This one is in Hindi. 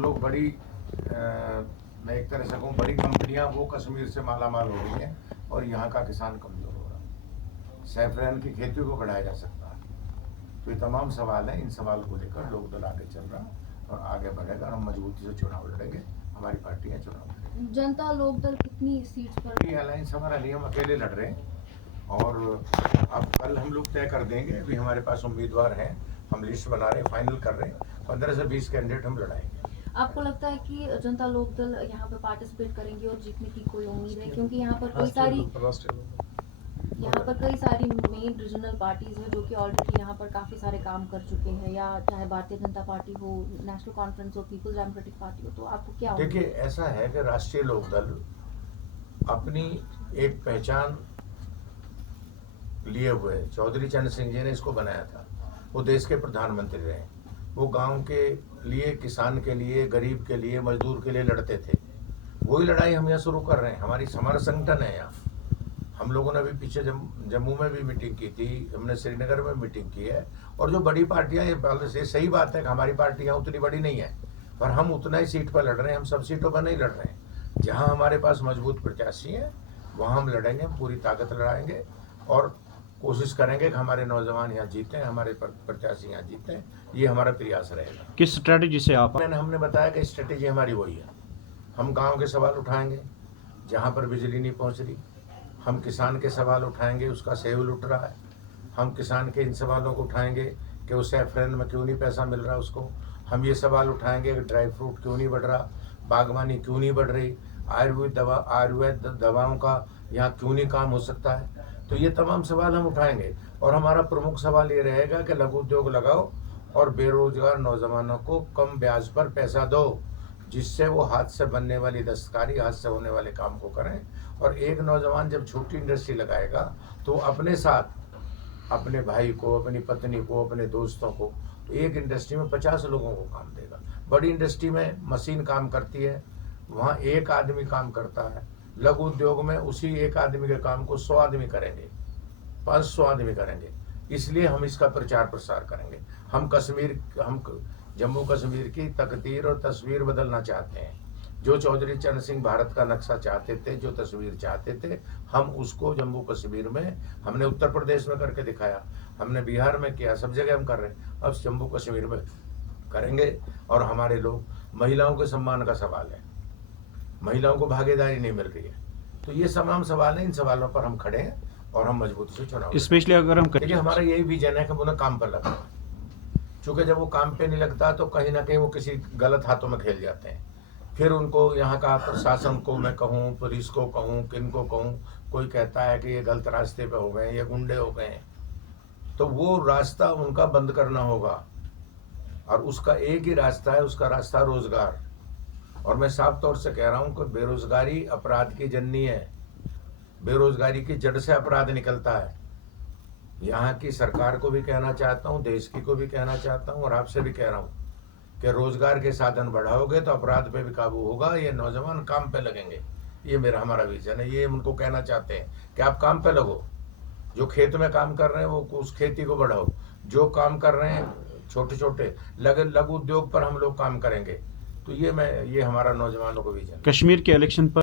लोग बड़ी मैं एक तरह से कहूँ बड़ी कंपनियां वो कश्मीर से मालामाल हो रही हैं और यहाँ का किसान कमज़ोर हो रहा है। सैफरन की खेती को बढ़ाया जा सकता है। तो ये तमाम सवाल हैं, इन सवाल को लेकर लोकदल आगे चल रहा और आगे बढ़ेगा और हम मजबूती से चुनाव लड़ेंगे। हमारी पार्टियाँ चुनाव लड़ेंगी। जनता लोकदल कितनी सीट पर? ये अलायंस हमारा नहीं, हम अकेले लड़ रहे हैं और अब कल हम लोग तय कर देंगे। अभी हमारे पास उम्मीदवार हैं, हम लिस्ट बना रहे हैं, फाइनल कर रहे हैं। 15 से 20 कैंडिडेट हम लड़ाएंगे। आपको लगता है कि जनता लोकदल यहाँ पर पार्टिसिपेट करेंगे और जीतने की कोई उम्मीद है? क्योंकि यहाँ पर कई सारी मेन रीजनल पार्टीज हैं जो कि ऑलरेडी यहाँ पर काफ़ी सारे काम कर चुके हैं, या चाहे भारतीय जनता पार्टी हो, नेशनल कॉन्फ्रेंस हो, पीपल्स डेमोक्रेटिक पार्टी हो, तो आपको क्या? देखिए, ऐसा है कि राष्ट्रीय लोकदल अपनी एक पहचान लिए हुए चौधरी चरण सिंह जी ने इसको बनाया था। वो देश के प्रधानमंत्री रहे, वो गांव के लिए, किसान के लिए, गरीब के लिए, मजदूर के लिए लड़ते थे। वही लड़ाई हम यहाँ शुरू कर रहे हैं। हमारा संगठन है यहाँ। हम लोगों ने अभी पीछे जम्मू में भी मीटिंग की थी, हमने श्रीनगर में मीटिंग की है। और जो बड़ी पार्टियां, ये सही बात है कि हमारी पार्टियां उतनी बड़ी नहीं है, पर हम उतना ही सीट पर लड़ रहे हैं। हम सब सीटों पर नहीं लड़ रहे हैं। जहां हमारे पास मजबूत प्रत्याशी हैं वहां हम लड़ेंगे, हम पूरी ताकत लड़ाएंगे और कोशिश करेंगे कि हमारे नौजवान यहाँ जीते, हमारे प्रत्याशी यहाँ जीते। ये हमारा प्रयास रहेगा। किस स्ट्रेटेजी से आप? हमने बताया कि स्ट्रेटेजी हमारी वही है। हम गाँव के सवाल उठाएंगे जहाँ पर बिजली नहीं पहुँच रही। हम किसान के सवाल उठाएंगे, उसका सेव लुट रहा है। हम किसान के इन सवालों को उठाएंगे कि उसे सैफरन में क्यों नहीं पैसा मिल रहा उसको। हम ये सवाल उठाएंगे कि ड्राई फ्रूट क्यों नहीं बढ़ रहा, बागवानी क्यों नहीं बढ़ रही, आयुर्वेद दवाओं का यहाँ क्यों नहीं काम हो सकता है। तो ये तमाम सवाल हम उठाएंगे और हमारा प्रमुख सवाल ये रहेगा कि लघु उद्योग लगाओ और बेरोजगार नौजवानों को कम ब्याज पर पैसा दो, जिससे वो हाथ से बनने वाली दस्तकारी, हाथ से होने वाले काम को करें। और एक नौजवान जब छोटी इंडस्ट्री लगाएगा तो अपने साथ अपने भाई को, अपनी पत्नी को, अपने दोस्तों को, तो एक इंडस्ट्री में 50 लोगों को काम देगा। बड़ी इंडस्ट्री में मशीन काम करती है, वहाँ एक आदमी काम करता है। लघु उद्योग में उसी एक आदमी के काम को 100 आदमी करेंगे, 500 आदमी करेंगे। इसलिए हम इसका प्रचार प्रसार करेंगे। हम जम्मू कश्मीर की तकदीर और तस्वीर बदलना चाहते हैं। जो चौधरी चरण सिंह भारत का नक्शा चाहते थे, जो तस्वीर चाहते थे, हम उसको जम्मू कश्मीर में, हमने उत्तर प्रदेश में करके दिखाया, हमने बिहार में किया, सब जगह हम कर रहे हैं। अब जम्मू कश्मीर में करेंगे। और हमारे लोग, महिलाओं के सम्मान का सवाल है, महिलाओं को भागीदारी नहीं मिल रही है। तो ये तमाम सवाल हैं, इन सवालों पर हम खड़े हैं और हम मजबूती से चुनाव। स्पेशली अगर हम देखिए, हमारा यही विजन है कि उन्हें काम पर लगा। चूँकि जब वो काम पे नहीं लगता तो कहीं ना कहीं वो किसी गलत हाथों में खेल जाते हैं। फिर उनको यहाँ का प्रशासन को मैं कहूँ, पुलिस को कहूँ, किन को कहूँ, कोई कहता है कि ये गलत रास्ते पे हो गए, ये गुंडे हो गए। तो वो रास्ता उनका बंद करना होगा और उसका एक ही रास्ता है, उसका रास्ता रोजगार। और मैं साफ तौर से कह रहा हूँ कि बेरोजगारी अपराध की जननी है। बेरोजगारी की जड़ से अपराध निकलता है। यहाँ की सरकार को भी कहना चाहता हूँ, देश की को भी कहना चाहता हूँ और आपसे भी कह रहा हूँ कि रोजगार के साधन बढ़ाओगे तो अपराध पे भी काबू होगा, ये नौजवान काम पे लगेंगे। ये हमारा विजन है। ये उनको कहना चाहते हैं कि आप काम पे लगो। जो खेत में काम कर रहे हैं वो उस खेती को बढ़ाओ। जो काम कर रहे हैं छोटे छोटे लघु उद्योग पर हम लोग काम करेंगे। तो ये हमारा नौजवानों को विजन। कश्मीर के इलेक्शन पर